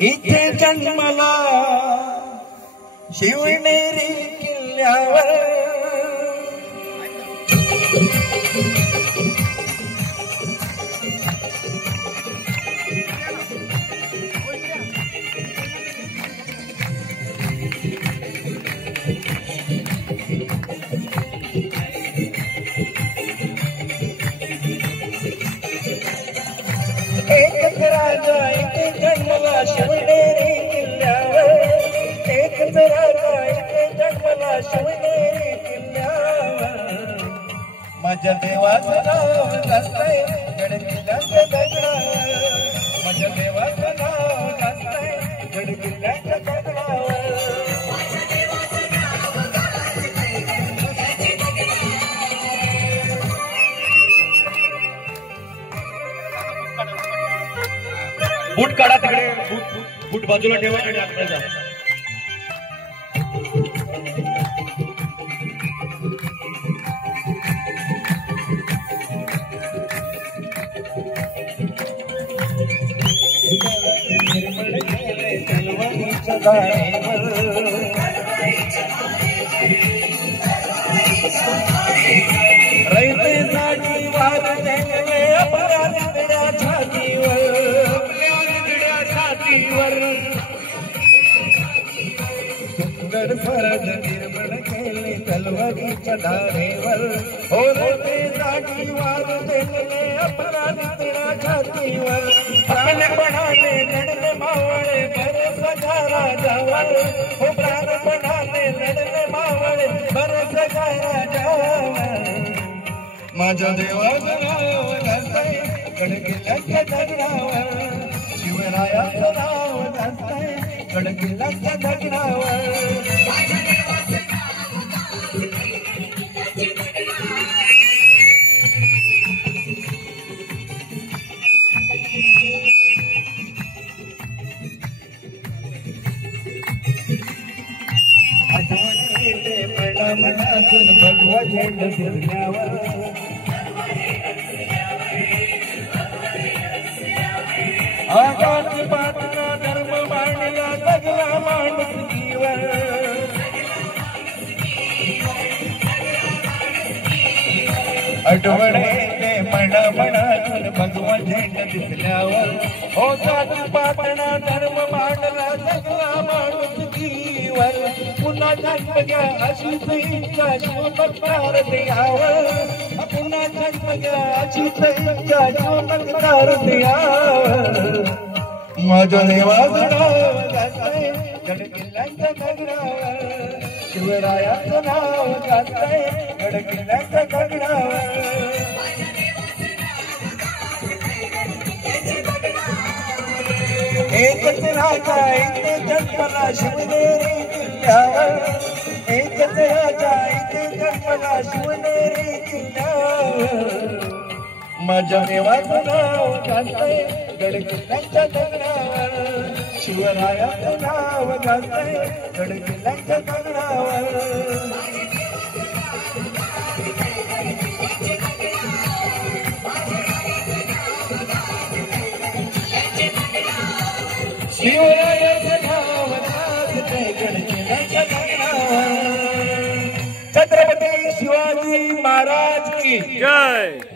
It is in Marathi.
इथे जन्मला शिवनेरी किल्ल्यावर एक राजा इथे जन्मला शिवनेरी किल्ल्यावर एक राजा इथे जन्मला शिवनेरी किल्ल्यावर माझ्या देवाचं नाव जास्तय गडकिल्ल्याच्या दगडावर माझ्या देवाचं नाव जास्तय गडकिल्ल्याच्या दगडावर बूट काढा तिकडे बूट बाजूला ठेवा आणि आकडे जा रयतेसाठी वाद देणे अपराधीच्या छातीवर सुंदर फरज निर्माण केले तलवारीच्या धारेवर हो रयतेसाठी वाद देणे अपराधीच्या छातीवर प्राणपणाने लढले मावळे बरसगा राजावर हो प्राणपणाने लढले मावळे बरसगा राजावर माझ्या देवाचं नाव जास्तय गडकिल्ल्याच्या दगडावर शिवरायाचं नाव जास्तय गडकिल्ल्याच्या दगडावर मनातून भगवा झेंडा फिरल्यावर आजादी पातना धर्म मांडला जगला माणुसकीवर आठवणे मनातून भगवा झेंडा दिसल्यावर हो जाती पातना धर्म मांडला जगला माणुसकीवर पुन्हा जन्म घ्या अशीच इच्छा शिवमतदार द्यावर पुन्हा जन्म घ्या अशीच इच्छा शिवमतदार द्यावर माझ्या देवाचं नाव जास्तय गडकिल्ल्याच्या दगडावर शिवरायाचं नाव जास्तय गडकिल्ल्याच्या दगडावर एकच राजा इथे जन्मला शिवनेरी किल्ल्यावर एकच राजा इथे जन्मला शिवनेरी किल्ल्यावर माझ्या देवाचं नाव जास्तय गडकिल्ल्याच्या दगडावर शिवरायाचं नाव जास्तय गडकिल्ल्याच्या दगडावर शिवरायाचं नाव जास्तय गडकिल्ल्याच्या दगडावर छत्रपती शिवाजी महाराज की जय।